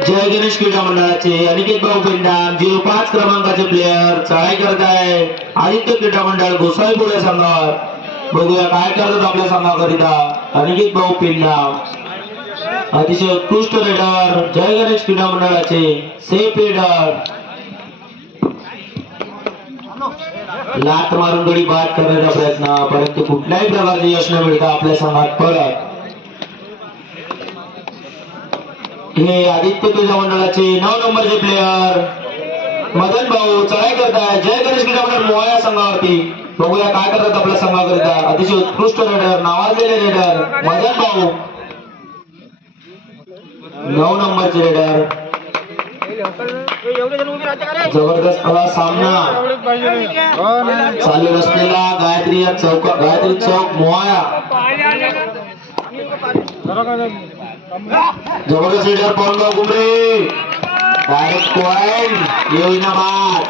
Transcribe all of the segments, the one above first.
जय गणेश क्रीडा मंडळाचे अनिकेत भाऊ पिंडाम 05 क्रमांकाचे प्लेयर चढाई करताय आदित्य क्रीडा मंडळ गोसावी पुणे संघावर. बघूया काय करतात आपल्या संघाकरिता अनिकेत भाऊ पिंडाम. अतिशय उत्कृष्ट रेडर जय गणेश क्रीडा मंडळाचे सेफ रेडर. लात मारून गडी बाद करण्याचा प्रयत्न परंतु कुठल्याही प्रकारचे यश न मिळता आपल्या संघात परत. हे आदित्य क्रीडा मंडळाचे 9 नंबरचे प्लेयर मदन भाऊ चढाई करताय जय गणेश क्रीडा मंडळ मोया संघावरती. बघूया काय करतात आपल्या संघाकरिता अतिशय उत्कृष्ट रेडर नावाजलेले रेडर मदन भाऊ 9 नंबरचे रेडर. जबरदस्त असा सामना चालू असलेला गायत्री चौक मोया. जबरदस्त रेडर पवन गुमरे डायरेक्ट पॉइंट योजना बाद.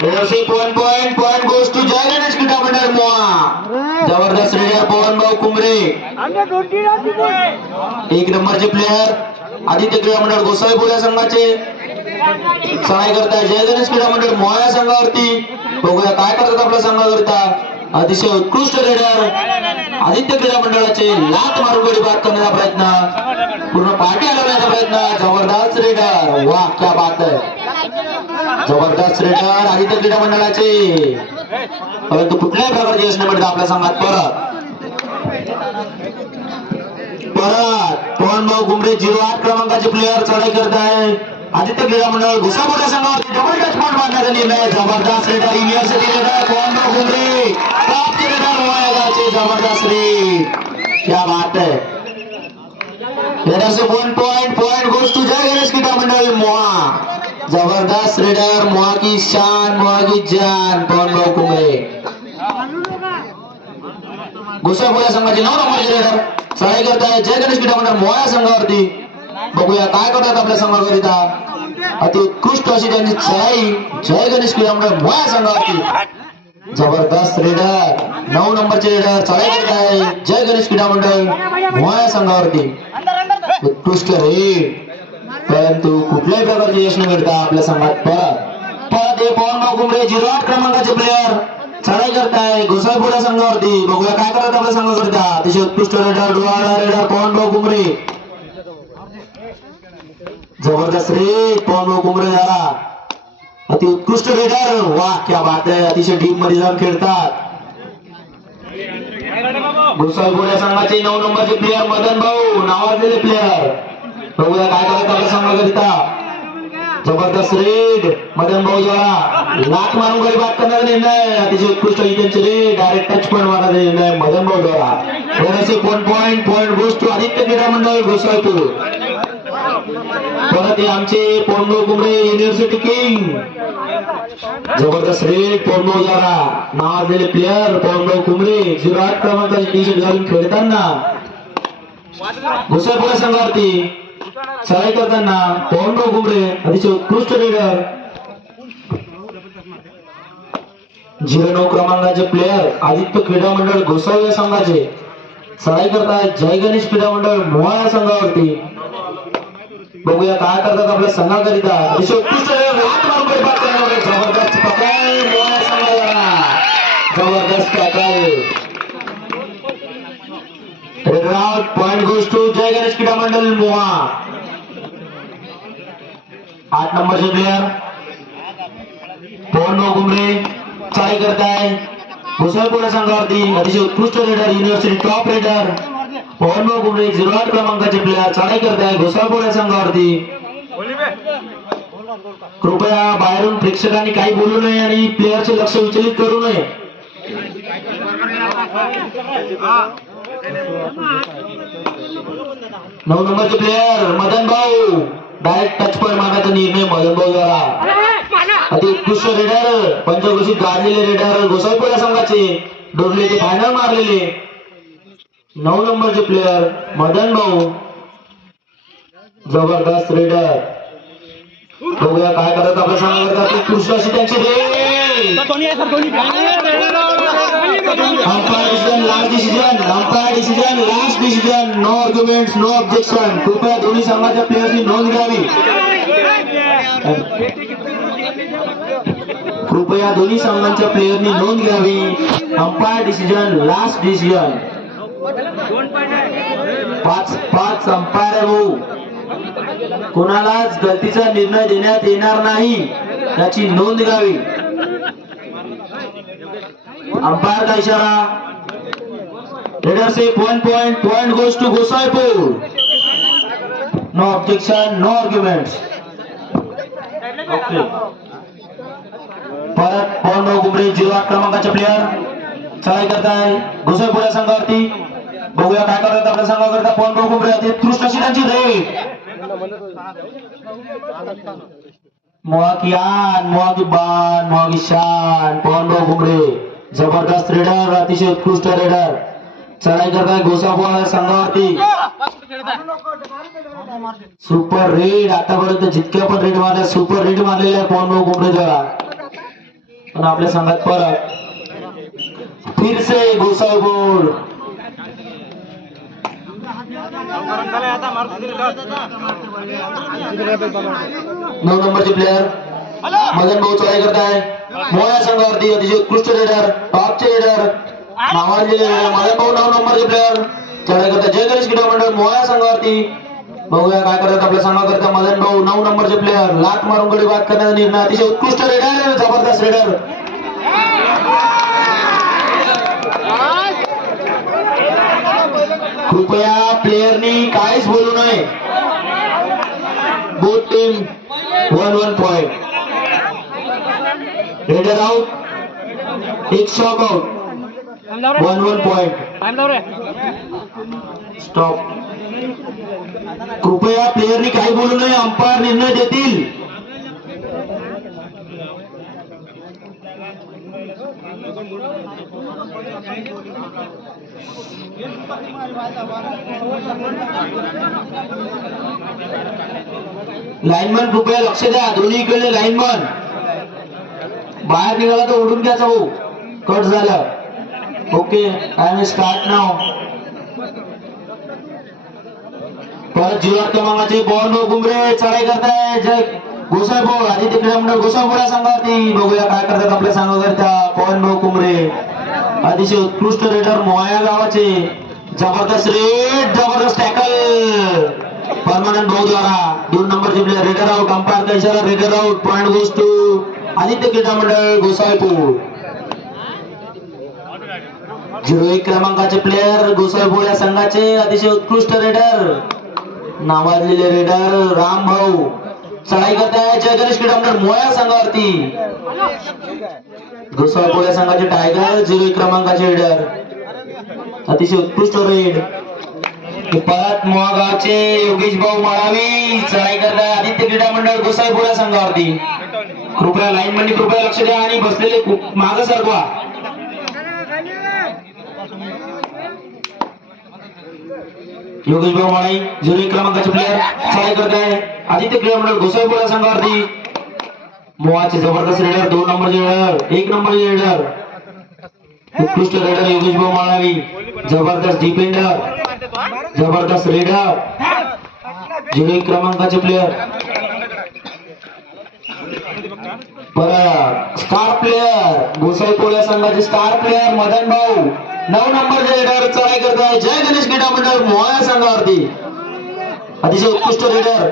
Point goes to Jai Ganesh Krida मंडळ मोहा. जबरदस्त रेडर पवन भाऊ कुमरे 1 नंबरचे प्लेयर आदित्य क्रीडा मंडळ गोसावी पुणे संघाचे चढाई करताय जय गणेश क्रीडा मंडळ मोहा संघावरती. बघूया काय करतात आपल्या संघाकरिता अतिशय उत्कृष्ट रेडर आदित्य क्रीडा मंडळाचे लात मारून गडी बाद करण्याचा प्रयत्न पूर्ण पाठी हलवण्याचा प्रयत्न. जबरदस्त रेडर वाह क्या बात आहे. जबरदस्त रेडर आदित्य क्रीडा मंडळाचे परंतु कुठल्याही प्रकारचे यश न मिळता आपल्या संघात परत पवन भाऊ गुमरे 08 क्रमांकाचे प्लेयर चढाई करत आहे आदित्य क्रीडा मंडळ घुसापुरा संघावरती. डबल टच पॉइंट मारण्याचा निर्णय. जबरदस्त रेडर युनिव्हर्सिटी रेडर पवन भाऊ गुमरे टॉप रेडर मोयागावचे जबरदस्त रेड क्या बात है. रेडर से 1 point goes to Jai Ganesh Krida मंडळ मोहा. जबरदस्त रेडर मोहा की शान मोहा की जान पवन भाऊ गुमरे. घुसापुरा संघाचे 9 नंबरचे रेडर चढाई करताय जय गणेश क्रीडा मंडळ मोया संघावरती. बघूया काय करतात आपल्या संघाकरिता अति उत्कृष्ट अशी त्यांची चढाई जय गणेश क्रीडा मंडळ मोया संघावरती. जबरदस्त रेडर 9 नंबरचे रेडर चढाई करताय जय गणेश क्रीडा मंडळ मोया संघावरती. उत्कृष्ट रेड परंतु कुठल्याही प्रकारचे यश न मिळता आपल्या संघात परत हे पवन भाऊ गुमरे 08 क्रमांकाचे प्लेयर चढाई करताय घोसाळपुरा संघावरती. बघूया काय करतात आपल्या संघाकरिता अतिशय उत्कृष्ट रेडर डोळा रेडर पवन भाऊ गुमरे. जबरदस्त रेड पवन भाऊ गुमरे झाला अति उत्कृष्ट रेडर वाह क्या बात आहे. अतिशय डीप मध्ये जाऊन खेळतात घोसाळपुरा संघाचे 9 नंबरचे प्लेयर मदन भाऊ नावाजलेले प्लेयर. बघूया काय करतात आपल्या संघाकरिता जबरदस्त रेड मदन भाऊ जवळ लात मारून गडी बाद करण्याचा निर्णय. अतिशय उत्कृष्ट त्यांचे रेड डायरेक्ट टच पॉइंट मारण्याचा निर्णय मदन भाऊ जवळ. पॉइंट गोes to आदित्य क्रीडा मंडळ घोसाळपूर. परत हे आमचे पवन भाऊ गुमरे युनिव्हर्सिटी किंग. जबरदस्त रेड पवन भाऊ जवळ नावाजलेले प्लेयर पवन भाऊ गुमरे 08 क्रमांकाचे टी शर्ट घालून खेळताना घोसाळपुरा संघावरती चढाई करताना पवन भाऊ गुमरे अतिशय उत्कृष्ट रेडर 09 क्रमांकाचे प्लेयर आदित्य क्रीडा मंडळ घोसावी या संघाचे चढाई करतात जय गणेश क्रीडा मंडळ मोहा या संघावरती. बघूया काय करतात आपल्या संघाकरिता अतिशय उत्कृष्ट जबरदस्त पकड मोहा संघाला. जबरदस्त पकड point goes to Jai Ganesh Krida मंडळ मोहा. 8 नंबरचे प्लेयर पवन भाऊ गुमरे चढाई करताय घोसाळपुरा संघावरती. अतिशय उत्कृष्ट रेडर युनिव्हर्सिटी टॉप रेडर पवन भाऊ गुमरे 08 क्रमांकाचे प्लेयर चढाई करताय घोसाळपुरा संघावरती. कृपया बाहेरून प्रेक्षकांनी काही बोलू नये आणि प्लेयरचे लक्ष विचलित करू नये. 9 नंबरचे प्लेयर मदन भाऊ डायरेक्ट टच पॉइंट मारण्याचा निर्णय मदन भाऊ द्वारा. अति उत्कृष्ट रेडर पंचघोषित गाजलेले रेडर घोसाळपुरा संघाचे डोरले ते फायनल मारलेले 9 नंबरचे प्लेयर मदन भाऊ. जबरदस्त रेडर बघूया काय करतात आपल्या संघाकरता उत्कृष्ट अशी त्यांची last decision, no arguments, no objection. कृपया दोन्ही संघाच्या प्लेयर्सनी नोंद घ्यावी. कृपया दोन्ही संघांच्या प्लेयरनी नोंद घ्यावी. Umpire decision, last decision. 5 umpire आहे भाऊ. कोणालाच गलतीचा निर्णय देण्यात येणार नाही याची नोंद घ्यावी. अंपायर का इशारा. रेडर से 1 point goes to Gosaipur. No objection, no arguments. Okay. परत पवन गुमरे 08 क्रमांकाचे प्लेयर चढाई करताय गोसाईपूर या संघावरती. बघूया काय करतात आपल्या संघाकरता. पवन गुमरे उत्कृष्ट अशी त्यांची रेड. मोहाकी बाण, मोहाकी शान. पवन गुमरे जबरदस्त रेडर, अतिशय उत्कृष्ट रेडर चढाई करताय गोसाईपूर संघावरती. Super red. आतापर्यंत जितक्या पण रेड मारल्या सुपर रेड मारलेल्या आहे पवन गुमरे द्वारा. पण आपल्या संघात परत फिर से गोसाईपूर. 9 नंबरचे प्लेयर मदन भाऊ चढाई करताय मोया संघावरती. अतिशय उत्कृष्ट रेडर, टॉपचे रेडर नावाजलेले मदन भाऊ 9 नंबरचे प्लेयर चढाई करताय जय गणेश क्रीडा मंडळ मोया संघावरती. बघूया काय करतात आपल्या संघाकरता. मदन भाऊ 9 नंबरचे प्लेयर लाट मारून गडी बाद करण्याचा निर्णय. अतिशय उत्कृष्ट रेडर, जबरदस्त रेडर. कृपया प्लेयरनी काहीच बोलू नये. Both team 1 point. Raider out, एक शॉक आउट. 1 point. स्टॉप. कृपया प्लेयरनी काही बोलू नये. अंपायर निर्णय देतील. लाईनमन कृपया लक्ष द्या. दोन्हीकडे लाईनमन बाहेर निघाला तर ओढून घ्यायचा. हो कट झालं. Okay time start now. परत 08 क्रमांकाचे पवन गुमरे चढाई करताय जय गोसाईपूर. आदित्य क्रीडा मंडळ गोसाईपूर या संघावरती. बघूया काय करतात आपल्या संघाकरता. पवन गुमरे अतिशय उत्कृष्ट रेडर मोया गावाचे. जबरदस्त रेड, जबरदस्त टॅकल परमानंट भाऊ द्वारा. 2 नंबरचे प्लेयर रेडर आउट. अंपायर का इशारा, raider out. Point goes to Aditya क्रीडा मंडळ गोसाईपूर. 01 क्रमांकाचे प्लेयर गोसाईपूर या संघाचे अतिशय उत्कृष्ट रेडर नावाजलेले रेडर राम भाऊ चढाई करताय जय गणेश क्रीडा मंडळ मोया संघावरती. गोसाईपूर या संघाचे टायगर 01 क्रमांकाचे रेडर अतिशय उत्कृष्ट रेड. परत मोहागावचे योगेश भाऊ माळावी चढाई करताय आदित्य क्रीडा मंडळ गोसाईपूर या संघावरती. कृपया लाईन मध्ये कृपया लक्ष द्या आणि बसलेले मागे सरकवा. योगेश भाऊ माळी 01 क्रमांकाचे प्लेयर चढाई करताय आदित्य क्रीडा मंडळ गोसाईपूर या संघावरती. मोहाचे जबरदस्त रेडर 2 नंबरचे रेडर 1 नंबरचे रेडर उत्कृष्ट रेडर योगेश भाऊ माळावी. जबरदस्त डिफेंडर, जबरदस्त रेडर 01 क्रमांकाचे प्लेयर. परत स्टार प्लेयर गोसाईपूर या संघाचे स्टार प्लेयर मदन भाऊ 9 नंबरचे रेडर चढाई करताय जय गणेश क्रीडा मंडळ मोया संघावरती. अतिशय उत्कृष्ट रेडर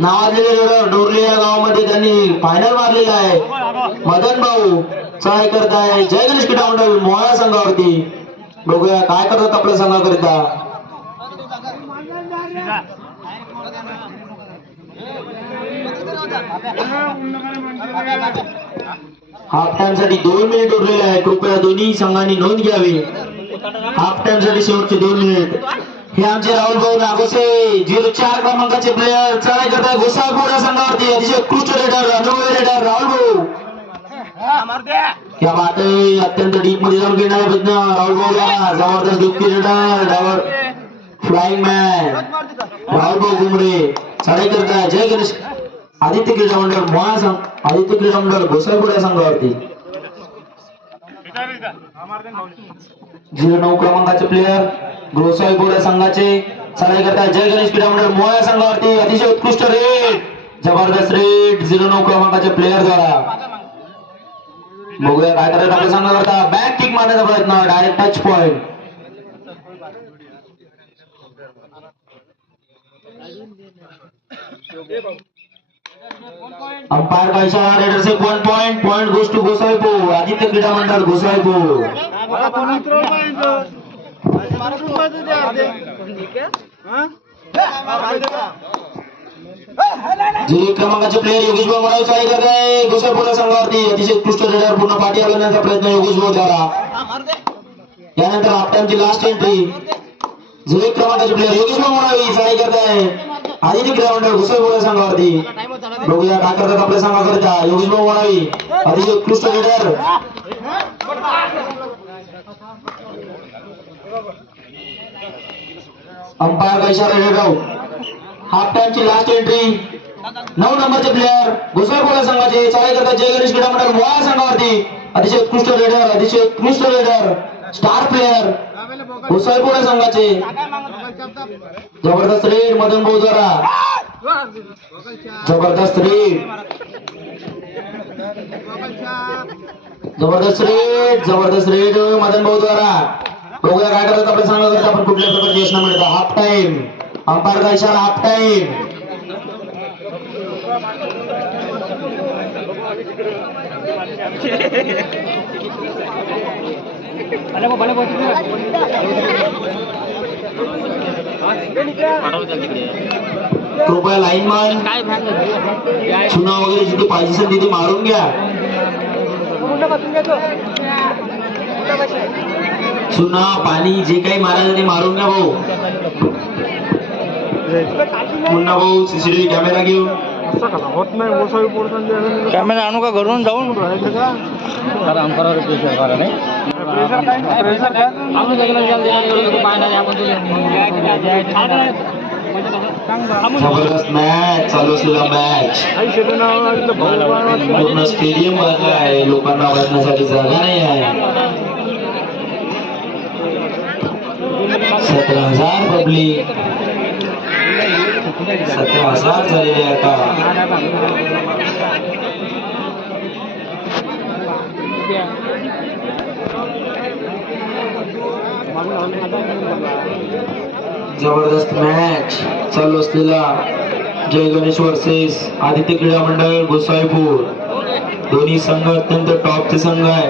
नावाजलेले रेडर डोरले या गावामध्ये त्यांनी फायनल मारलेला आहे. मदन भाऊ चढाई करताय जय गणेश क्रीडा मंडळ मोया संघावरती. बघूया काय करतात आपल्या संघाकरिता. हाफ टाइम साठी 2 मिनिट उरलेले आहे. कृपया दोन्ही संघांनी नोंद घ्यावी. हाफ टाइम साठी शेवटचे 2 मिनिट. हे आमचे राहुल भाऊ नागोसे 04 क्रमांकाचे प्लेयर चढाई करताय गोसाईपूर या संघावरती. अतिशय उत्कृष्ट रेडर अनुभवी रेडर राहुल भाऊ. क्या बात आहे. अत्यंत डीप मध्ये जाऊन घेणार राहुल भाऊ. जबरदस्त डुबकी raider driver flying man Rahul भाऊ गुमरे चढाई करताय जय गणेश आदित्य क्रीडा मंडळ मोया संघ आदित्य क्रीडा मंडळ गोसाईपूर या संघावरती. 09 क्रमांकाचे प्लेयर गोसाई बोरा संघाचे चढाई करतात जय गणेश क्रीडा मंडळ मोया संघावरती अतिशय उत्कृष्ट रेड जबरदस्त रेड 09 क्रमांकाच्या प्लेयर द्वारा बघूया काय करतात आपल्या संघाकरता बॅक किक मारण्याचा प्रयत्न डायरेक्ट टच पॉइंट अंपायर का इशारा रेडर से 1 point goes to Gosaipur Aditya क्रीडा मंडळ गोसाईपूर जी क्रमांकाचे प्लेयर योगेश भाऊ मोराव चढाई करत आहे गोसाईपूर संघावरती अतिशय उत्कृष्ट रेडर पूर्ण पाठी हलवण्याचा प्रयत्न योगेश भाऊ द्वारा यानंतर हाफ टाइमची लास्ट एंट्री जी क्रमांकाचे प्लेयर योगेश भाऊ मोराव चढाई करत आहे आदित्य क्रीडा मंडळ गोसाईपूर संघावरती बघूया काय करतात आपल्या संघाकरिता योगेश भाऊ मोरावी अतिशय उत्कृष्ट रेडर अंपायर का इशारा रेड आउट हाफ टाइम ची लास्ट एंट्री 9 नंबरचे प्लेयर गोसाईपूर संघाचे चढाई करतात जय गणेश क्रीडा मंडळ मोया संघावरती अतिशय उत्कृष्ट रेडर स्टार प्लेयर गोसाईपूर संघाचे जबरदस्त रेड मदन भाऊ द्वारा जबरदस्त रेड मदन भाऊ द्वारा बघूया काय करतात आपल्या सांगा आपण कुठल्या प्रकारची यश मिळतं हाफ टाइम अंपायर का इशारा हाफ टाइम कृपया लाईनमन चुना वगैरे जिथे पाहिजे असेल तिथे मारून घ्या चुना पाणी जे काही मारायचं ते मारून घ्या भाऊ मुन्ना भाऊ सीसीटीव्ही कॅमेरा घेऊन होत नाही कॅमेरा आणू का घरून जाऊन अंतरावर प्रेशर करा नाही जबरदस्त मॅच चालू असलेला मॅच पूर्ण स्टेडियम भरला आहे लोकांना बसण्यासाठी जागा नाही आहे 17,000 पब्लिक 17,000 झालेले आता जबरदस्त मॅच चालू असलेला जय गणेश वर्सेस आदित्य क्रीडा मंडळ गोसाईपूर दोन्ही संघ अत्यंत टॉपचे संघ आहे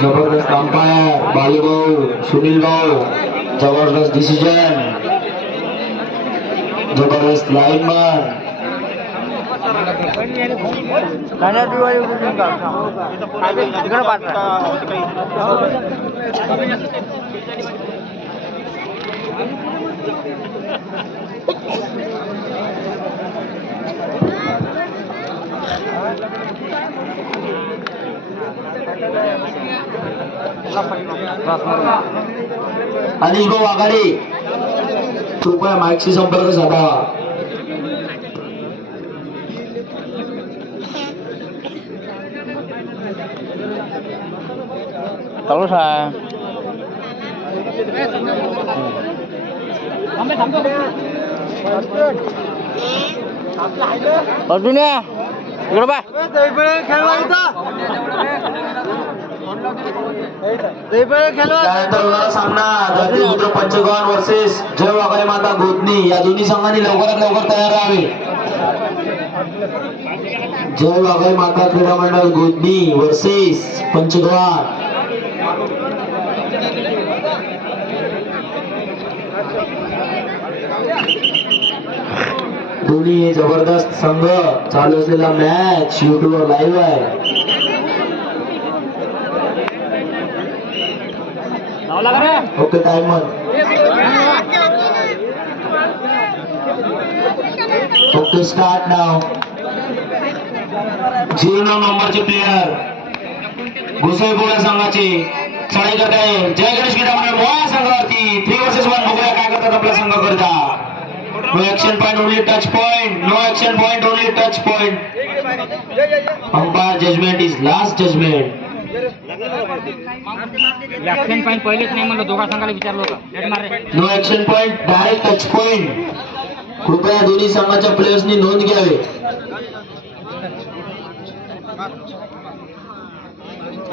जबरदस्त अंपायर बालूभाऊ सुनील भाऊ जबरदस्त डिसिजन जबरदस्त लाईनमन अनिश भाऊ आघाडी कृपया माईकशी संपर्क साधावा चालूच आहे अजून इकडं बा त्यानंतर सामना धरतीपुत्र पंचगव्हाण वर्सेस जय वाघारी माता गोदनी या दोन्ही संघांनी लवकरात लवकर तयार राहावे जय वाघारी माता क्रीडा मंडळ गोदनी वर्सेस पंचगव्हाण दोन्ही जबरदस्त संघ चालू असलेला मॅच YouTube वर लाईव्ह आहे ओके टाइमर ओके स्टार्ट नाव 09 नंबरचे प्लेयर गोसाईपूर संघाचे चढाई करत आहे जय गणेश क्रीडा मंडळ मोया संघावरती 3 वर्सेस 1 बघूया काय करतात आपल्या संघाकरिता no action point only touch point, no action point only touch point. Umpire judgement is last judgement. Action point पहिलेच नाही म्हणलं, दोघा संघाला विचारलं होतं. नेट मार रे. No action point direct touch point. कृपया दोन्ही संघाच्या प्लेयर्सनी नोंद घ्यावी.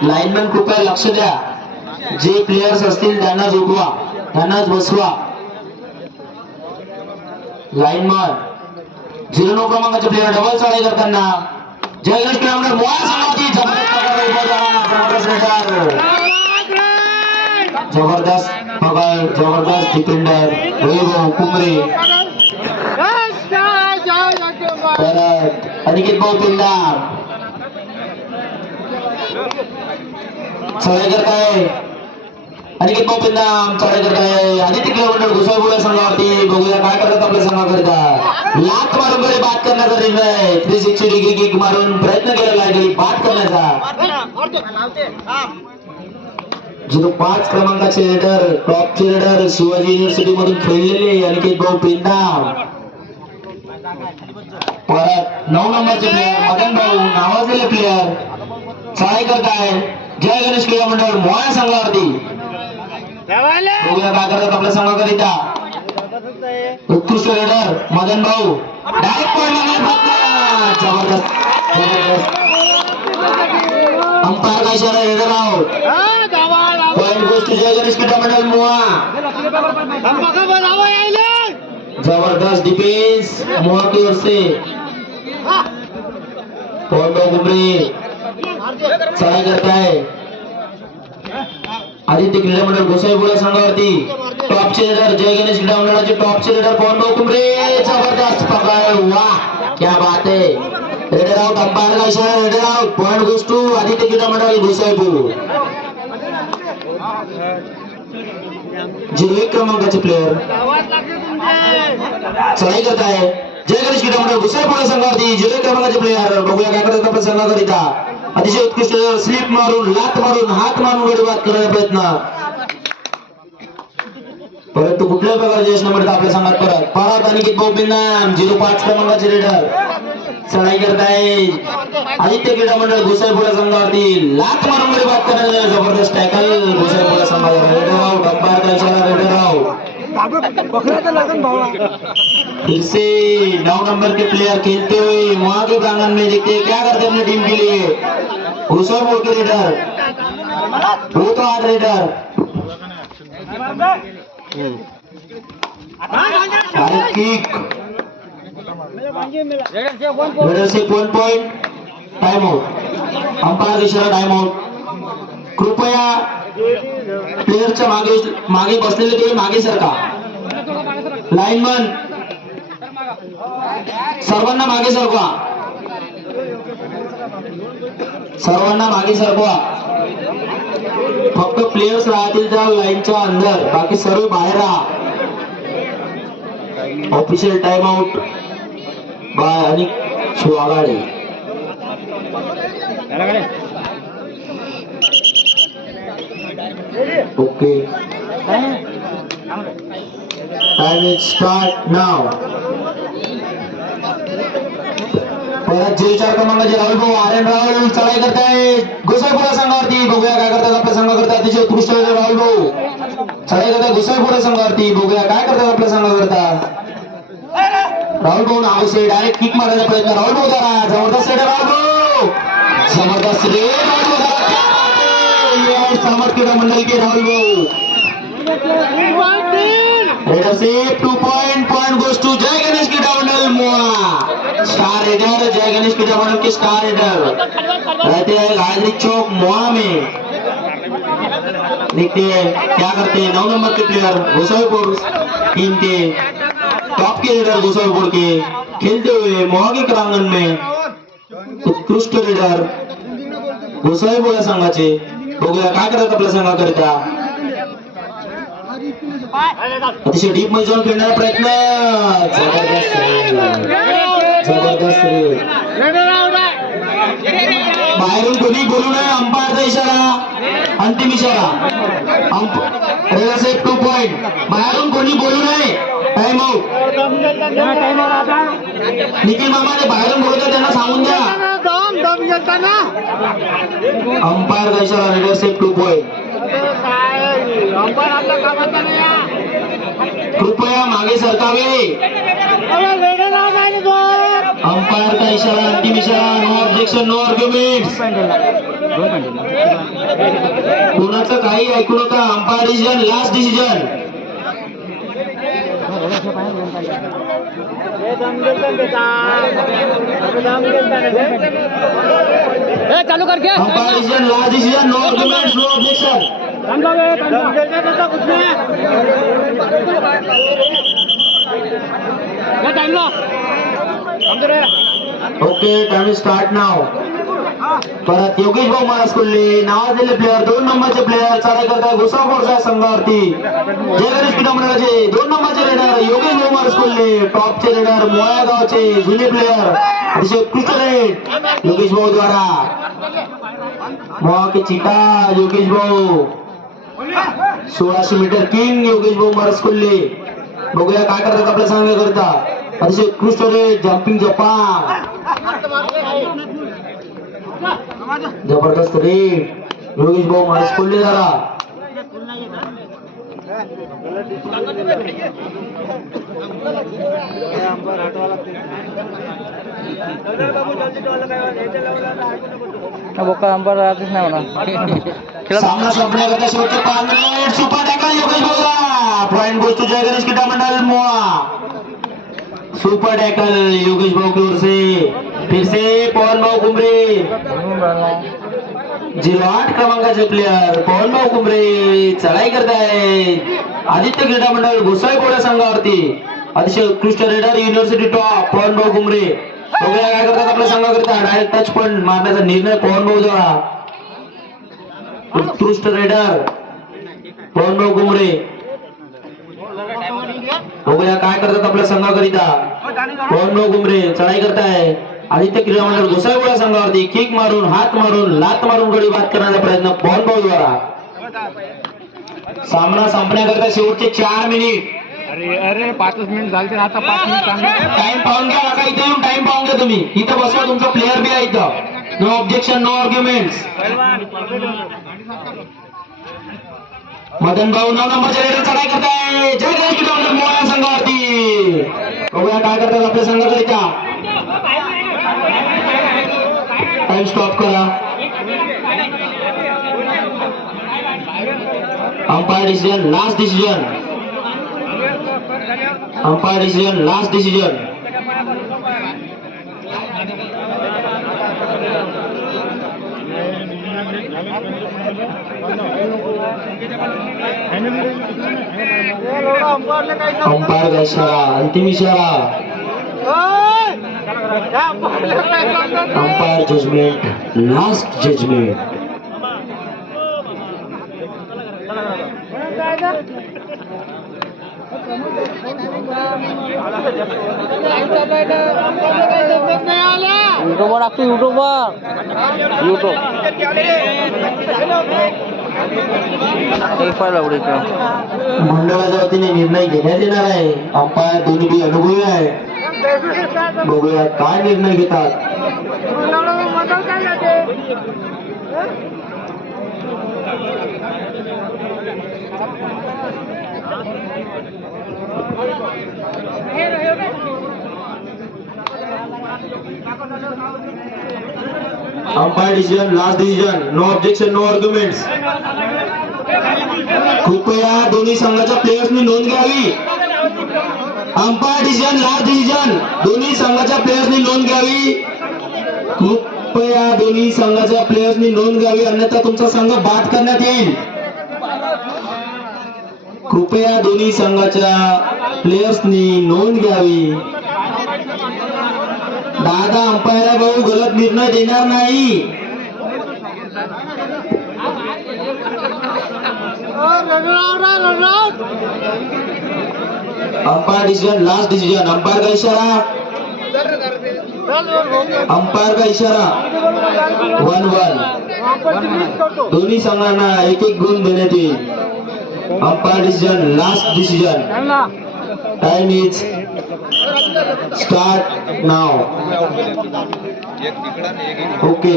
लाईनमॅन कृपया लक्ष द्या. जे प्लेयर्स असतील त्यांना झोपवा, त्यांनाच बसवा. लाईनमॅन 0 क्रमांकाचे प्लेयर डबल चढाई करताना जय गणेश क्रीडा मोहा संघाची जबरदस्त पकड, जबरदस्त डिफेंडर वैभव कुमरे. परत अनिकेत भाऊ पिंडा चढाई करताय. अनिकेत भाऊ पिंडा चढाई करताय. आदित्य क्रीडा मंडळ घुसाळपुरा संघावरती बघूया काय करतात आपल्या संघाकरिता. लात मारून कडे बाद करण्याचा निर्णय. 360 डिग्री किक मारून प्रयत्न केलेला आहे बाद करण्याचा. 05 क्रमांकाचे रेडर, टॉपचे रेडर शिवाजी युनिव्हर्सिटी मधून खेळलेले अनिकेत भाऊ पिंडा. परत 9 नंबरचे प्लेयर मदन भाऊ नावाजलेले प्लेयर चढाई करताय जय गणेश क्रीडा मंडळ मोहा संघावरती. बघूया काय करतात आपल्या संघाकरिता. उत्कृष्ट रेडर मदन भाऊ डायरेक्ट पॉइंट. जबरदस्त जबरदस्त. अंपायर का इशारा रेडर आउट. पॉइंट गोष्ट जय गणेश क्रीडा मंडळ मोहा. जबरदस्त डिफेंस मोहा की ओर से. पॉइंट कुमरे चढाई करता है. आदित्य क्रीडा मंडळ गोसाईपुरा संघावरती टॉपचे रेडर जय गणेश क्रीडा मंडळाचे टॉपचे रेडर पॉइंट कुमरे. जबरदस्त पकड. वाह क्या बात है. Raider out. अंपायर का इशारा raider out. Point goes to Aditya क्रीडा मंडळ गोसाईपूर. 01 क्रमांकाचे प्लेयर चढाई करत आहे जय गणेश क्रीडा मंडळ गोसाईपुरा संघावरती. 01 क्रमांकाचे प्लेयर बघूया काय करतात आपल्या संघाकरिता. अतिशय उत्कृष्ट स्लिप मारून, लात मारून, हात मारून गडी बाद करण्याचा प्रयत्न, परंतु कुठल्याही प्रकारचे यश न मिळता आपल्या संघात परत. परत अनिकेत भाऊ पिंडा 05 क्रमांकाचे रेडर चढाई करत आहे आदित्य क्रीडा मंडळ गोसाईपुरा संघावरती. लात मारून गडी बाद करण्याचा जबरदस्त टॅकल गोसाईपुरा संघाचा. Raider out. अंपायर का इशारा रेडर आउट. फिर से 9 नंबर के प्लेयर खेलते हुए वहां के प्रांगण में देखते हैं क्या करते हैं अपनी टीम के लिए. गोसाईपुर के रेडर वो तो आज रेडर किक रेडर से 1 पॉइंट. Time out. अंपायर का इशारा टाइम आउट. कृपया प्लेयरच्या मागे बसलेले ते मागे सरका. लाईनमन सर्वांना मागे सरकवा, सर्वांना मागे सरकवा. फक्त प्लेयर्स राहतील त्या लाईनच्या अंदर, बाकी सर्व बाहेर राहा. Official time out by Anik Shivagade. Okay time is start now. परत 04 क्रमांकाचे राहुल भाऊ आर्यन राहुल चढाई करताय गोसाईपुरा संघावरती. बघूया काय करतात आपल्या संघाकरता. अतिशय उत्कृष्ट राहुल भाऊ चढाई करताय गोसाईपुरा संघावरती. बघूया काय करतात आपल्या संघाकरता. राहुल भाऊ नाव से डायरेक्ट किक मारायचा प्रयत्न. राहुल भाऊ जरा जबरदस्त रेड. राहुल भाऊ जबरदस्त रेड. सामर्थ क्रीडा मंडल के राहुल भाऊ. रेडर से 2 point. Point goes to Jai Ganesh Krida Mandal मोहा. स्टार रेडर जय गणेश क्रीडा मंडल के स्टार रेडर रहते हैं गायत्री चौक मोहा में. देखते हैं क्या करते हैं 9 नंबर के प्लेयर गोसाईपुर टीम के टॉप के रेडर गोसाईपुर के खेलते हुए मोहा के प्रांगण में. उत्कृष्ट रेडर गोसाईपुरा संघाचे. बघूया काय करतात आपल्या संघाकरिता. अतिशय डीप मध्ये जाऊन खेळण्याचा प्रयत्न. जबरदस्त बाहेरून कोणी बोलू नये. अंपायरचा इशारा अंतिम इशारा. रेडर से 2 पॉइंट. बाहेरून कोणी बोलू नये. Time out. निखिल मामा ते बाहेरून बोलतात त्यांना सांगून द्या. अंपायर का इशारा, रेडर सेफ 2 पॉइंट. कृपया मागे सरकावे. अंपायर का इशारा, अंतिम इशारा. No objection, no arguments. कोणाचं काही ऐकू नका. Umpire decision, last decision. चालू करके umpire decision, last decision. No arguments, no objection. Okay, time start now. परत योगेश भाऊ महाराज कोल्हे नावाजलेले प्लेयर, 2 नंबरचे प्लेयर चढाई करताय घोसाळच्या संघावरती. जय गणेश क्रीडा मंडळाचे 2 नंबरचे रेडर योगेश भाऊ महाराज कोल्हे, टॉपचे रेडर मोया गावचे जुने प्लेयर अतिशय उत्कृष्ट रेड योगेश भाऊ द्वारा. मोहा के चिता योगेश भाऊ, 1600 मीटर किंग योगेश भाऊ महाराज कोल्हे. बघूया काय करतात आपल्या संघाकरिता. अतिशय उत्कृष्ट रेड, जम्पिंग जपान, जबरदस्त रेड योगेश भाऊ महाराज कोल्हे जरा. बोका अंपायर राहतेच नाही म्हणा. सामना संपण्याकरता शेवटचे 5 मिनिट. सुपर टॅकल योगेश भाऊला. Point goes to Jai Ganesh Krida Mandal मोहा. सुपर टैकल योगेश भाऊ की ओर से. फिर से पवन भाऊ कुमरे, 08 क्रमांकाचे प्लेयर पवन भाऊ कुमरे चढाई करताय आदित्य क्रीडा मंडळ घोसाळीपोळ्या संघावरती. अतिशय उत्कृष्ट रेडर युनिव्हर्सिटी टॉप पवन भाऊ कुमरे. बघूया काय करतात आपल्या संघाकरिता. डायरेक्ट टच पण मारण्याचा निर्णय पवन भाऊ द्वारा. उत्कृष्ट रेडर पवन भाऊ कुमरे. बघूया काय करतात आपल्या संघाकरिता. पवन भाऊ कुमरे चढाई करताय आदित्य क्रीडा मंडळ घोसाळीपोळ्या संघावरती. किक मारून, हात मारून, लात मारून गडी बाद करण्याचा प्रयत्न पवन भाऊ द्वारा. सामना संपण्याकरता शेवटचे 4 मिनिट. अरे 5 मिनिट झाले आता 5 मिनिट. टाइम पाहून घ्या. आता इथे येऊन टाइम पाहून घ्या तुम्ही. इथं बसवा, तुमचा प्लेअर बी आहे इथं. No objection, no arguments. Madan भाऊ 9 नंबरचे रेडर चढाई करताय जय गणेश क्रीडा मंडळ मोया संघावरती. बघूया काय करतात आपल्या संघाकरिता. टाइम स्टॉप करा. Umpire decision, last decision. Umpire decision, last decision. Umpire का इशारा, अंतिम इशारा. Umpire judgement, last judgement. युट्यूबवर टाकतो, युट्यूबवर. युट्यूब मंडळाच्या वतीने निर्णय घेण्यात येणार आहे. अंपायर दोन्ही बी अनुभवी आहे. बघूया काय निर्णय घेतात. Umpire decision, last decision. No objection, no arguments. कृपया दोन्ही संघाच्या प्लेयर्सनी नोंद घ्यावी. Umpire decision, last decision. दोन्ही संघाच्या प्लेयर्सनी नोंद घ्यावी. कृपया दोन्ही संघाच्या प्लेयर्सनी नोंद घ्यावी, अन्यथा तुमचा संघ बाद करण्यात येईल. कृपया दोन्ही संघाच्या प्लेयर्सनी नोंद घ्यावी. दादा अंपायर भाऊ गलत निर्णय देणार नाही. Umpire decision, last decision. Umpire का इशारा, अंपायर का इशारा. 1-1. दोन्ही संघांना 1-1 गुण देण्यात येईल. Umpire decision, last decision. Time is start now. Okay.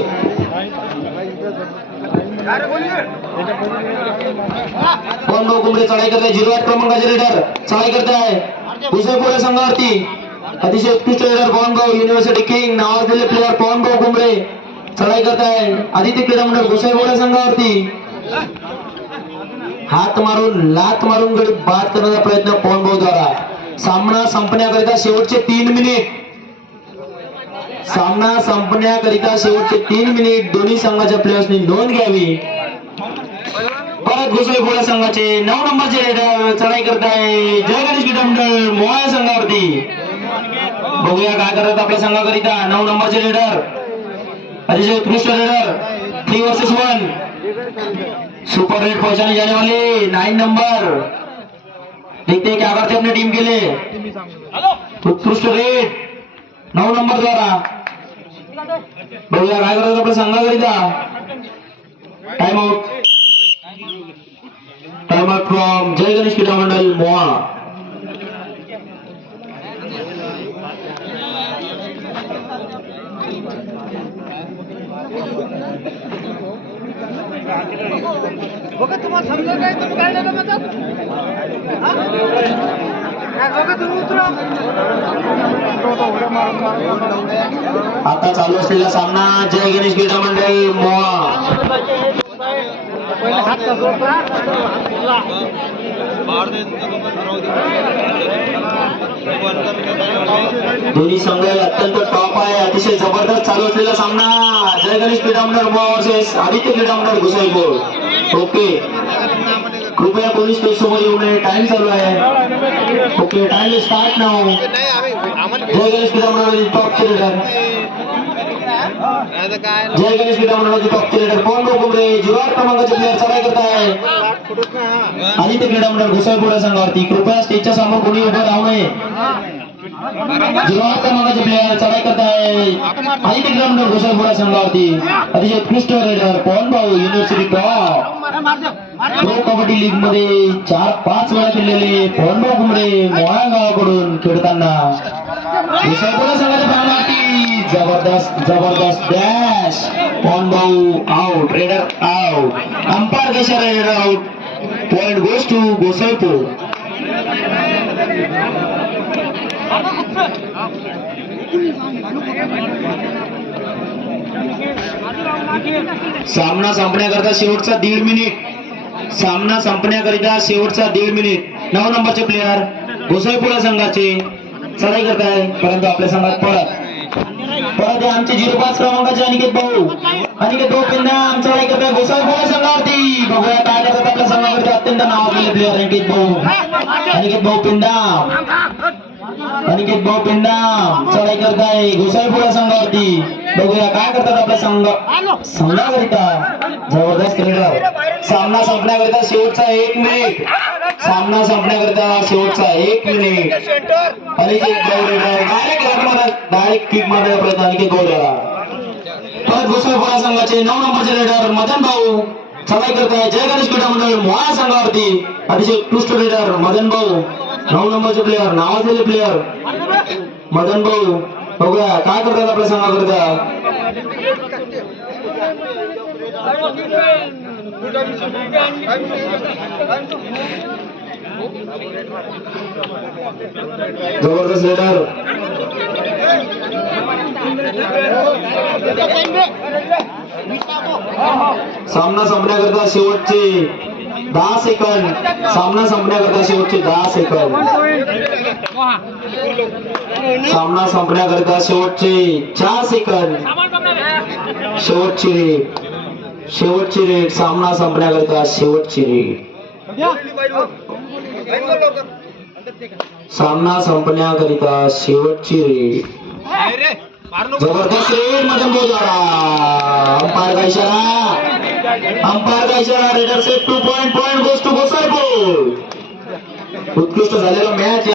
पवनभाऊ कुंबळे चढाई करताय. 08 क्रमांकाचे रेडर चढाई करताय गोसाईपूर संघावरती. अतिशय उत्कृष्ट रेडर पवनभाऊ, युनिव्हर्सिटी किंग नावाजलेले प्लेअर पवनभाऊ कुंबळे चढाई करताय आदित्य क्रीडा मंडळ गोसाईपूर संघावरती. हात मारून लात मारून गडी बाद करण्याचा प्रयत्न पवनभाऊ द्वारा. सामना संपण्याकरिता शेवटचे 3 मिनिट. सामना संपण्याकरिता शेवटचे 3 मिनिट. दोन्ही संघाच्या प्लेयर्सनी नोंद घ्यावी. परत गोसाईपूर संघाचे 9 नंबरचे रेडर चढाई करताय जय गणेश क्रीडा मंडळ मोहाळा संघावरती. बघूया काय करतात आपल्या संघाकरिता 9 नंबरचे रेडर. अतिशय उत्कृष्ट रेडर 3 वर्सेस 1. सुपर रेड पहुंचाने जाने वाले 9 नंबर. देखते हैं क्या करते अपनी टीम के लिए. उत्कृष्ट रेड 9 नंबर द्वारा. बघूया काय करतात आपल्या संघाकरिता. Time out. Time out from Jai Ganesh Krida Mandal मोहाळा. बघा तुम्हाला समजा काय तुम्ही काढलं का मग बघा तुम्ही उतरा. आता चालू असलेला सामना जय गणेश क्रीडा मंडळ मोहाळा. दोन्ही संघ अत्यंत टॉप आहे. अतिशय जबरदस्त चालू असलेला सामना जय गणेश क्रीडा मंडळ मोहाळा वर्सेस आदित्य क्रीडा मंडळ गोसाईपूर. ओके, कृपया कोणी स्टेज समोर येऊ नये. टाइम चालू आहे. Okay, time start now. Jai Ganesh Krida मंडळाचे टॉपचे रेडर. जय गणेश क्रीडा मंडळाचे टॉपचे रेडर पवनभाऊ कुंबळे 08 क्रमांकाचे प्लेअर चढाई करत आहे आदित्य क्रीडा मंडळ गोसाईपूर संघावरती. कृपया स्टेजच्या समोर कोणी उभं राहू नये. 08 क्रमांकाचे प्लेअर चढाई करत आहे आदित्य क्रीडा मंडळ गोसाईपूर संघावरती. अतिशय उत्कृष्ट रेडर पवनभाऊ, university top. Pro kabaddi league मध्ये 4-5 वेळा खेळलेले पवनभाऊ कुंबळे मोहाळा गावाकडून खेळताना गोसाईपूर संघाच्या प्राणावरती जबरदस्त जबरदस्त डॅश. पवनभाऊ आउट, रेडर आउट. अंपायर का इशारा, raider out. Point goes to Gosaipur. सामना संपण्याकरता शेवटचा 1.5 मिनिट. सामना संपण्याकरिता शेवटचा 1.5 मिनिट. 9 नंबरचे प्लेअर गोसाईपूर संघाचे चढाई करत आहे परंतु आपल्या संघात परत आमचे 05 क्रमांकाचे अनिकेत भाऊ पिंदा चढाई करत आहे गोसाईपूर संघावरती. बघूया काय करतात आपल्या संघावरती. अत्यंत नावाजलेले प्लेअर अनिकेत भाऊ पिंदा चढाई करत आहे गोसाईपूर संघावरती. बघूया काय करतात आपल्या संघाकरिता. जबरदस्त रेडर. सामना संपण्याकरिता शेवटचा 1 मिनिट. सामना संपण्याकरिता शेवटचा 1 मिनिट. अनिकेत भाऊ रेडर डायरेक्ट किक मारण्याचा प्रयत्न अनिकेत भाऊ रेडर. परत गोसाईपूर संघाचे 9 नंबरचे रेडर मदन भाऊ चढाई करत आहे जय गणेश क्रीडा मंडळ मोहाळा संघावरती. अतिशय उत्कृष्ट रेडर मदन भाऊ, 9 नंबरचे प्लेअर, नावाजलेले प्लेअर मदन भाऊ. बघूया काय करतात आपल्या संघाकरिता. जबरदस्त रेडर. सामना संपण्याकरता शेवटचे 10 सेकंद. सामना संपण्याकरता शेवटचे 10 सेकंद. सामना संपण्याकरता शेवटचे 4 सेकंद. शेवटची रेड. सामना संपण्याकरता शेवटची रेड. सामना संपण्याकरिता शेवटची रेड. जबरदस्त रेड मदन भाऊ द्वारा. अंपायर का इशारा. रेडर सेट 2 पॉइंट गोज टू गोसाईपूर. उत्कृष्ट झालेला मॅच.